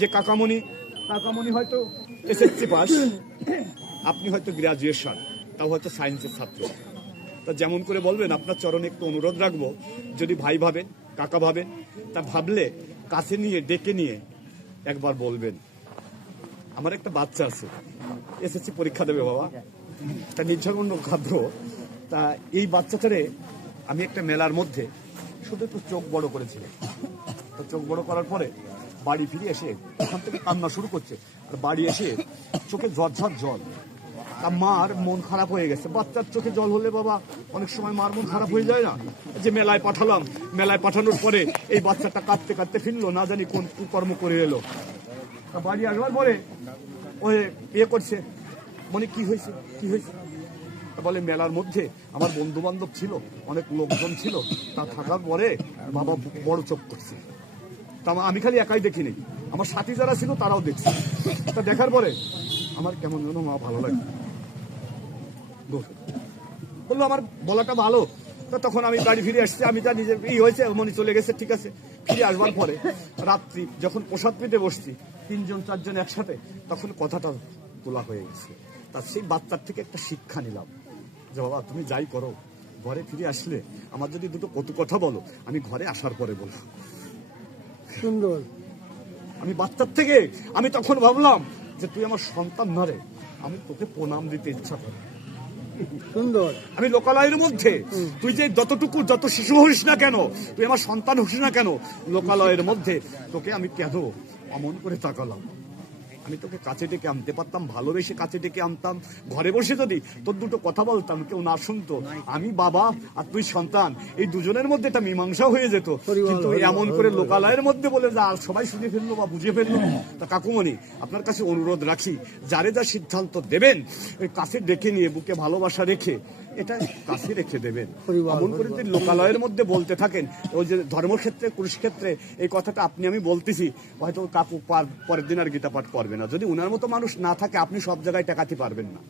যে কাকামণি কাকামণি হয়তো SSC pass, আপনি হয়তো গ্রাজুয়েশন তাও হয়তো সায়েন্সের ছাত্র। তা যেমন করে বলবেন, আপনার চরণে একটু অনুরোধ রাখব, যদি ভাই ভাবেন, কাকা ভাবেন, তা ভাবলে কাছে নিয়ে, ডেকে নিয়ে একবার বলবেন। আমার একটা বাচ্চা আছে, এসএসসি পরীক্ষা দেবে বাবা। তা নির্ঝরণ্য খাদ্য, তা এই বাচ্চাটারে আমি একটা মেলার মধ্যে, শুধু একটু চোখ বড় করেছিলাম। তো চোখ বড় করার পরে বাড়ি ফিরে এসে ওখান থেকে কান্না শুরু করছে। আর বাড়ি এসে চোখে ঝরঝর জল। তা মার মন খারাপ হয়ে গেছে। বাচ্চার চোখে জল হলে বাবা, অনেক সময় মার মন খারাপ হয়ে যায় না? যে মেলায় পাঠালাম, মেলায় পাঠানোর পরে এই বাচ্চাটা কাঁদতে কাঁদতে ফিরলো, না জানি কোন কর্ম করে এলো। তা বাড়ি আসবার পরে ওই ইয়ে করছে, মনে কি হয়েছে কি হয়েছে? বলে, মেলার মধ্যে আমার বন্ধু বান্ধব ছিল, অনেক লোকজন ছিল। তা থাকার পরে বাবা বড় চোখ করছে। তা আমি খালি একাই দেখিনি। আমার সাথী যারা ছিল, তারাও দেখছে। তা দেখার পরে আমার কেমন যেন মা ভালো লাগে বলল, আমার বলাটা ভালো। তো তখন আমি বাড়ি ফিরে আসছি। আমি তা নিজে ই হয়েছে মনে চলে গেছে, ঠিক আছে। ফিরে আসবার পরে রাত্রি, যখন প্রসাদ পেতে বসছি, তিনজন, চারজন একসাথে, তখন কথাটা তোলা হয়ে গেছে। তা সেই বাচ্চার থেকে একটা শিক্ষা নিলাম যে, বাবা, তুমি যাই করো। ঘরে ফিরে আসলে আমার যদি দুটো কটু কথা বলো, আমি ঘরে আসার পরে বলব। সুন্দর। আমি বাচ্চার থেকে আমি তখন ভাবলাম যে তুই আমার সন্তান নারে আমি তোকে প্রণাম দিতে ইচ্ছা করি। সুন্দর। আমি লোকালয়ের মধ্যে তুই যে যতটুকু যত শিশু হইস না কেন তুই আমার সন্তান হইস না কেন লোকালয়ের মধ্যে তোকে আমি কেন অমন করে তাকালাম। আমি তোকে কাছে ডেকে আনতে পারতাম ভালোবেসে কাছে ডেকে আনতাম। ঘরে বসে যদি তোর দুটো কথা বলতাম কেউ না শুনতো। আমি বাবা আর তুই সন্তান এই দুজনের মধ্যে একটা মীমাংসা হয়ে যেত। কিন্তু এমন করে লোকালয়ের মধ্যে বলে যা আর সবাই শুনে ফেলল বা বুঝে ফেলল। তা কাকুমণি আপনার কাছে অনুরোধ রাখি যারে যা সিদ্ধান্ত দেবেন ওই কাছে ডেকে নিয়ে বুকে ভালোবাসা রেখে এটা কাছে রেখে দেবেন। এমন করে যদি লোকালয়ের মধ্যে বলতে থাকেন ওই যে ধর্মক্ষেত্রে কুরুষক্ষেত্রে এই কথাটা আপনি আমি বলতেছি হয়তো কাকু পরের দিন আর গীতা পাঠ করবে না। যদি উনার মতো মানুষ না থাকে আপনি সব জায়গায় টাকাতে পারবেন না।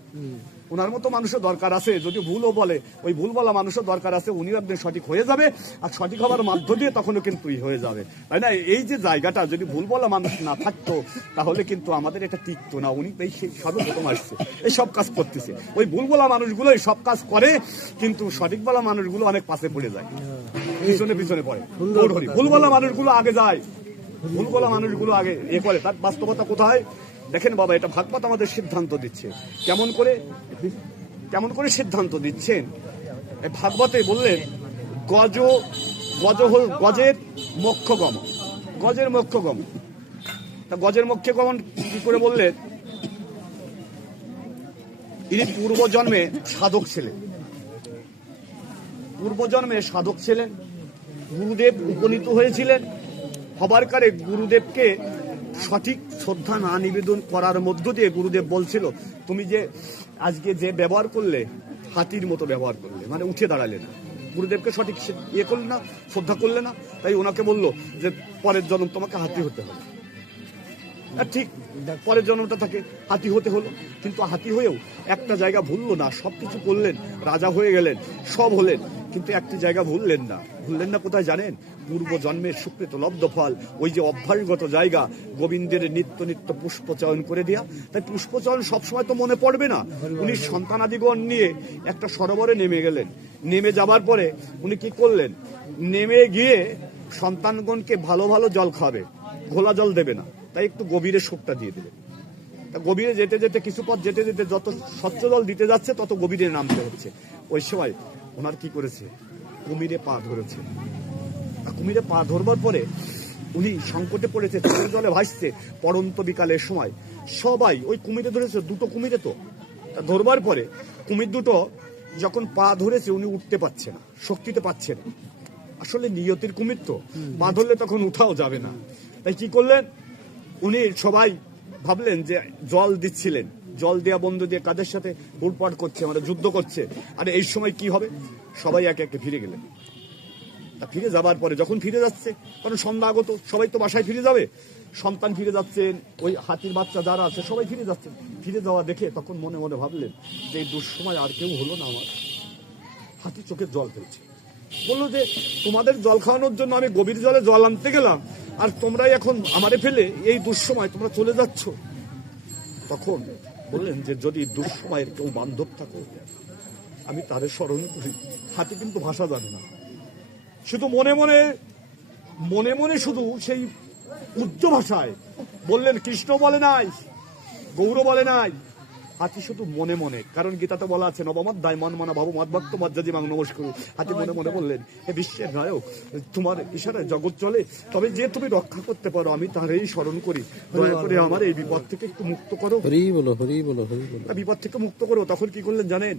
ওনার মতো মানুষের দরকার আছে। যদি ভুলও বলে ওই ভুল বলা মানুষের দরকার আছে উনি একদিন সঠিক হয়ে যাবে আর সঠিক হওয়ার মাধ্য দিয়ে তখনও কিন্তু ই হয়ে যাবে। তাই না? এই যে জায়গাটা যদি ভুল বলা মানুষ না থাকতো তাহলে কিন্তু আমাদের এটা টিকতো না। উনি এই সর্বপ্রথম আসছে এই সব কাজ করতেছে। ওই ভুল বলা মানুষগুলো এই সব কাজ করে কিন্তু সঠিক বলা মানুষগুলো অনেক পাশে পড়ে যায়। পিছনে পিছনে পড়ে। ভুল বলা মানুষগুলো আগে যায়। ভুল বলা মানুষগুলো আগে এ করে। তার বাস্তবতা কোথায়? দেখেন বাবা, এটা ভাগবত আমাদের সিদ্ধান্ত দিচ্ছে। কেমন করে? কেমন করে সিদ্ধান্ত দিচ্ছেন? ভাগবতে বললেন, গজ গজ হল গজের মোক্ষগম। গজের মোক্ষগম। তা গজের মোক্ষগমন কি করে বললেন? ইনি পূর্বজন্মে সাধক ছিলেন। পূর্বজন্মে সাধক ছিলেন। গুরুদেব উপনীত হয়েছিলেন। হবার কারে গুরুদেবকে সঠিক শ্রদ্ধা না নিবেদন করার মধ্য দিয়ে গুরুদেব বলছিল, তুমি যে আজকে যে ব্যবহার করলে, হাতির মতো ব্যবহার করলে মানে উঠে দাঁড়ালে না। গুরুদেবকে সঠিক ইয়ে করলে না, শ্রদ্ধা করলে না, তাই ওনাকে বলল যে পরের জন্ম তোমাকে হাতি হতে হবে। ঠিক পরের জন্মটা তাকে হাতি হতে হলো, কিন্তু হাতি হয়েও একটা জায়গা ভুললো না সব কিছু করলেন, রাজা হয়ে গেলেন, সব হলেন। কিন্তু একটি জায়গা ভুললেন না। ভুললেন না কোথায় জানেন? পূর্ব জন্মের সুকৃত লব্ধ ফল, ওই যে অভ্যাসগত জায়গা, গোবিন্দের নিত্য নিত্য পুষ্প চয়ন করে দেয়া। তাই পুষ্প চয়ন সবসময় তো মনে পড়বে না। উনি সন্তানাদিগণ নিয়ে একটা সরোবরে নেমে গেলেন। নেমে যাবার পরে উনি কি করলেন? নেমে গিয়ে সন্তানগণকে ভালো ভালো জল খাবে ঘোলা জল দেবে না। তাই একটু গভীরে শোকটা দিয়ে দেবে তা গভীরে যেতে যেতে কিছু পথ যেতে যেতে যত স্বচ্ছ জল দিতে যাচ্ছে, তত গভীরে নামতে হচ্ছে। ওই সময় ওনার কি করেছে? কুমিরে পা ধরেছে। কুমিরে পা ধরবার পরে উনি সংকটে পড়েছে চোখের জলে ভাসছে পড়ন্ত বিকালের সময়। সবাই, ওই কুমিরে ধরেছে, দুটো কুমিরে তা। ধরবার পরে কুমির দুটো যখন পা ধরেছে, উনি উঠতে পারছে না, শক্তিতে পাচ্ছে না। আসলে নিয়তির কুমির তো, পা ধরলে তখন উঠাও যাবে না। তাই কি করলেন? উনি সবাই ভাবলেন যে জল দিচ্ছিলেন। জল দেয়া বন্ধ দিয়ে কাদের সাথে হুড়পাট করছে মানে যুদ্ধ করছে। আর এই সময় কি হবে? সবাই একে একে ফিরে গেলেন। তা ফিরে যাবার পরে যখন ফিরে যাচ্ছে, কারণ সন্ধ্যা আগত, সবাই তো বাসায় ফিরে যাবে। সন্তান ফিরে যাচ্ছেন, ওই হাতির বাচ্চা যারা আছে, সবাই ফিরে যাচ্ছেন। ফিরে যাওয়া দেখে তখন মনে মনে ভাবলেন যে এই দুঃসময় আর কেউ হলো না আমার। হাতি চোখে জল ফেলছে। বলল যে, তোমাদের জল খাওয়ানোর জন্য আমি গভীর জলে জল আনতে গেলাম, আর তোমরাই এখন আমারে ফেলে এই দুঃসময় তোমরা চলে যাচ্ছ। তখন বললেন যে যদি দুঃসময়ের কেউ বান্ধব থাকো, আমি তাদের স্মরণ করি। হাতে কিন্তু ভাষা জানে না। শুধু মনে মনে মনে মনে শুধু সেই উচ্চ ভাষায় বললেন, কৃষ্ণ বলে নাই, গৌর বলে নাই হাতি শুধু মনে মনে কারণ গীতাতে বলা আছে নবমধ্যায় মন মনা ভাব মদভক্ত মজ্জাদি মাং নমস্কার হাতি মনে মনে বললেন হে বিশ্বের নায়ক তোমার ইশারায় জগৎ চলে তবে যে তুমি রক্ষা করতে পারো আমি তারই স্মরণ করি। দয়া করে আমার এই বিপদ থেকে একটু মুক্ত করো। হরি বলো হরি বলো হরি বলো। বিপদ থেকে মুক্ত করো। তখন কি করলেন জানেন?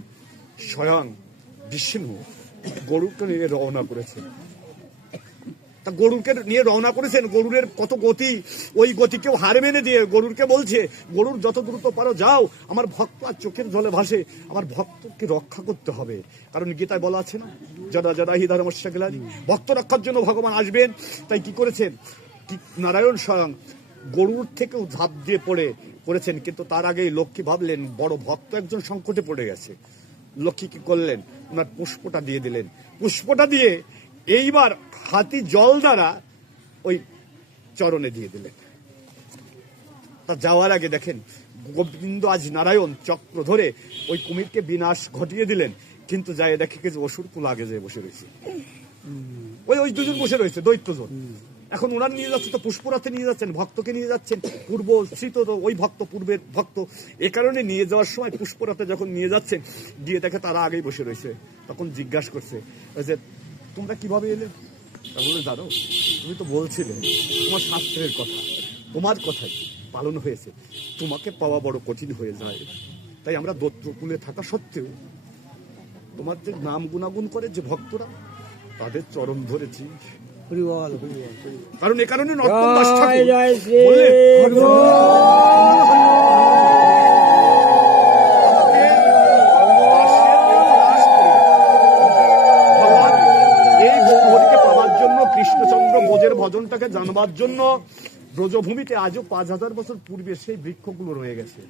স্বয়ং বিষ্ণু গরুকে নিয়ে রওনা করেছেন। তা গরুকে নিয়ে রওনা করেছেন, গরুরের কত গতি, ওই গতিকেও হার মেনে দিয়ে গরুরকে বলছে, গরুর যত দ্রুত পারো যাও, আমার ভক্ত আর চোখের জলে ভাসে, আমার ভক্তকে রক্ষা করতে হবে। কারণ গীতায় বলা আছে না যারা যারা হি ধর্মস্যা গেলানি ভক্ত রক্ষার জন্য ভগবান আসবেন, তাই কি করেছেন? নারায়ণ স্বয়ং গরুর থেকেও ঝাঁপ দিয়ে পড়ে করেছেন কিন্তু তার আগেই লক্ষ্মী ভাবলেন, বড় ভক্ত একজন সংকটে পড়ে গেছে। লক্ষ্মী কি করলেন? ওনার পুষ্পটা দিয়ে দিলেন। পুষ্পটা দিয়ে এইবার হাতি জল দ্বারা ওই চরণে দিয়ে দিলেন। তা যাওয়ার আগে দেখেন, গোবিন্দ আজ নারায়ণ চক্র ধরে ওই কুমিরকে বিনাশ ঘটিয়ে দিলেন, কিন্তু যাই দেখে যে অসুর কুল আগে যেয়ে বসে রয়েছে। ওই ওই দুজন বসে রয়েছে, দৈত্যজন। এখন ওনার নিয়ে যাচ্ছে তো পুষ্পরাতে নিয়ে যাচ্ছেন, ভক্তকে নিয়ে যাচ্ছেন, পূর্ব স্মৃত ওই ভক্ত, পূর্বের ভক্ত। এ কারণে নিয়ে যাওয়ার সময় পুষ্পরাতে যখন নিয়ে যাচ্ছেন, গিয়ে দেখে তারা আগেই বসে রয়েছে। তখন জিজ্ঞাসা করছে, যে তোমরা কীভাবে এলে তা বলে দাঁড়ো তুমি তো বলছিলে তোমার শাস্ত্রের কথা তোমার কথাই পালন হয়েছে তোমাকে পাওয়া বড় কঠিন হয়ে যায় তাই আমরা দত্তকুলে থাকা সত্ত্বেও তোমার যে নাম গুণাগুণ করে যে ভক্তরা তাদের চরণ ধরেছি। কারণ এ কারণে দাস ঠাকুর ভজনটাকে জানবার জন্য ব্রজভূমিতে আজও পাঁচ হাজার বছর পূর্বে সেই বৃক্ষগুলো রয়ে গেছে।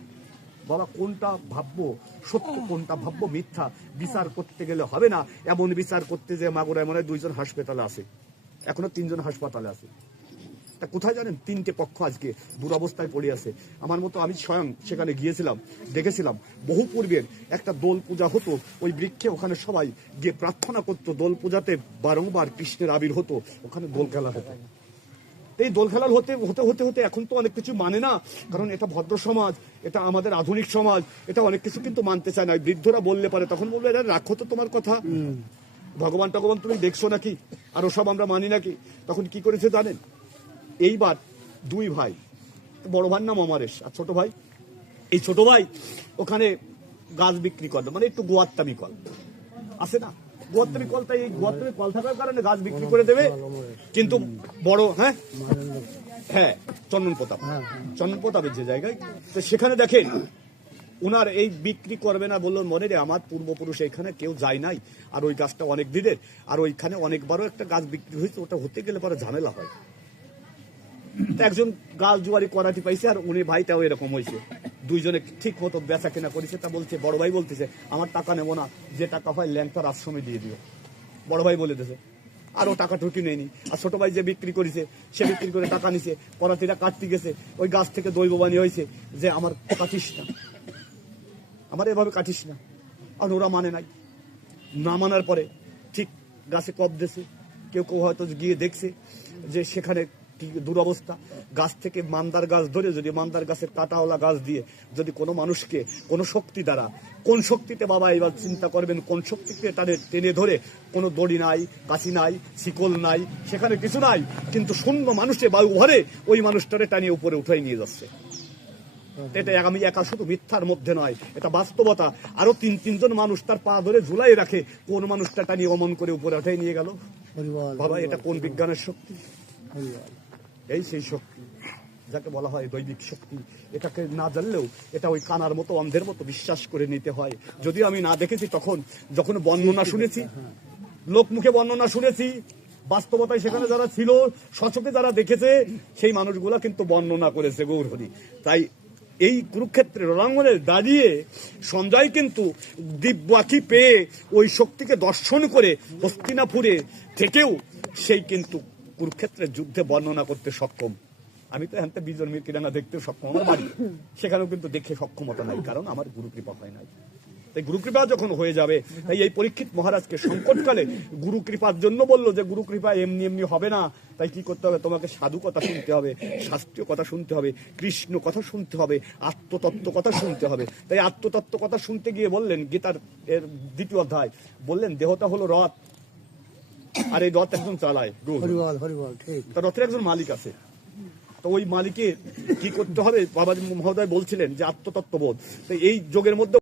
বাবা, কোনটা ভাববো? সত্য কোনটা ভাববো? মিথ্যা। বিচার করতে গেলে হবে না। এমন বিচার করতে যে মাগুরায় মনে দুইজন হাসপাতালে আছে। এখনও তিনজন হাসপাতালে আছে। তা কোথায় জানেন? তিনটে পক্ষ আজকে দুরবস্থায় পড়ে আছে। আমার মতো আমি স্বয়ং সেখানে গিয়েছিলাম, দেখেছিলাম। বহু পূর্বের একটা দোল পূজা হতো। ওই বৃক্ষে ওখানে সবাই গিয়ে প্রার্থনা করতো। দোল পূজাতে বারংবার কৃষ্ণের আবির হতো ওখানে দোল খেলা হতো। এই দোল খেলার হতে হতে হতে হতে এখন তো অনেক কিছু মানে না। কারণ এটা ভদ্র সমাজ, এটা আমাদের আধুনিক সমাজ, এটা অনেক কিছু কিন্তু মানতে চায় না। বৃদ্ধরা বললে পারে, তখন বলবে, "আরে, রাখো তো তোমার কথা। ভগবান টগবান তুমি দেখছ নাকি? আর ওসব আমরা মানি নাকি? তখন কি করেছে জানেন? এইবার দুই ভাই, বড় ভাইয়ের নাম অমারেশ আর ছোট ভাই, এই ছোট ভাই ওখানে গাছ বিক্রি করে মানে একটু গোয়াত্তামি কল আছে না? গোয়াত্তামি কল তাই এই গোয়াত্তামি কল থাকার কারণে গাছ বিক্রি করে দেবে। কিন্তু বড় হ্যাঁ? হ্যাঁ চন্দন প্রতাপ। হ্যাঁ, চন্দন প্রতাপের যে জায়গায় তো সেখানে দেখেন ওনার এই বিক্রি করবে না বলল মনে রে আমার পূর্বপুরুষ এখানে কেউ যায় নাই। আর ওই গাছটা অনেক দিনের আর ওইখানে অনেকবারও একটা গাছ বিক্রি হয়েছে ওটা হতে গেলে পরে ঝামেলা হয়। একজন গাছ জুয়ারি করাটি পাইছে আর উনি ভাইটাও এরকম হয়েছে। দুইজনে ঠিক মতো বেচা কেনা করেছে, তা বলছে, বড় ভাই বলতেছে, আমার টাকা নেব না, যে টাকা হয় ল্যাংটার আশ্রমে দিয়ে দিও। বড় ভাই বলে দিয়েছে, আর ও টাকা ঢুকি নেয়নি। আর ছোট ভাই যে বিক্রি করেছে, সে বিক্রি করে টাকা নিছে করাতিরা কাটতে গেছে, ওই গাছ থেকে দৈব বানি হয়েছে যে, আমার কাটিস না। আমার এভাবে কাটিস না। আর ওরা মানে নাই। না মানার পরে ঠিক গাছে কপ দিয়েছে। কেউ কেউ হয়তো গিয়ে দেখছে যে, সেখানে কি দুরবস্থা? গাছ থেকে মান্দার গাছ ধরে যদি মান্দার গাছের কাটাওয়ালা গাছ দিয়ে যদি কোনো মানুষকে কোনো শক্তি দ্বারা কোন শক্তিতে বাবা এবার চিন্তা করবেন কোন শক্তিতে তাদের টেনে ধরে কোনো দড়ি নাই কাশি নাই শিকল নাই সেখানে কিছু নাই কিন্তু শূন্য মানুষে বায়ু ভরে ওই মানুষটারে টানিয়ে উপরে উঠাই নিয়ে যাচ্ছে। এটা আমি একা শুধু মিথ্যার মধ্যে নয় এটা বাস্তবতা। আরও তিন তিনজন মানুষ তার পা ধরে ঝুলাই রাখে কোন মানুষটা টানিয়ে অমন করে উপরে উঠাই নিয়ে গেল? বাবা এটা কোন বিজ্ঞানের শক্তি? এই সেই শক্তি, যাকে বলা হয় দৈবিক শক্তি, এটাকে না জানলেও এটা ওই কানার মতো, অন্ধের মতো বিশ্বাস করে নিতে হয়। যদিও আমি না দেখেছি তখন, যখন বর্ণনা শুনেছি লোক মুখে বর্ণনা শুনেছি, বাস্তবতায় সেখানে যারা ছিল, সচকে যারা দেখেছে, সেই মানুষগুলা কিন্তু বর্ণনা করেছে গৌরহরি। তাই এই কুরুক্ষেত্রে রণাঙ্গনে দাঁড়িয়ে সঞ্জয় কিন্তু দিব্যাখি পেয়ে ওই শক্তিকে দর্শন করে হস্তিনাপুরে থেকেও সেই কিন্তু কুরুক্ষেত্রের যুদ্ধে বর্ণনা করতে সক্ষম। আমি তো হ্যাঁ বিজন মির্কিডাঙ্গা দেখতে সক্ষম, আমার বাড়ি। সেখানেও কিন্তু দেখে সক্ষমতা নাই, কারণ আমার গুরু কৃপা হয় নাই। তাই গুরু কৃপা যখন হয়ে যাবে, তাই এই পরীক্ষিত মহারাজকে সংকটকালে গুরু কৃপার জন্য বলল যে গুরু কৃপা এমনি এমনি হবে না। তাই কি করতে হবে? তোমাকে সাধু কথা শুনতে হবে, শাস্ত্রীয় কথা শুনতে হবে, কৃষ্ণ কথা শুনতে হবে, আত্মতত্ত্ব কথা শুনতে হবে। তাই আত্মতত্ত্ব কথা শুনতে গিয়ে বললেন গীতার এর দ্বিতীয় অধ্যায়, বললেন, দেহতা হলো রথ আর এই রথ একজন চালায় হরিবল হরিবল ঠিক। রথের একজন মালিক আছে। তো ওই মালিকের কি করতে হবে? বাবাজি মহোদয় বলছিলেন যে আত্মতত্ত্ববোধ। তো এই যোগের মধ্যে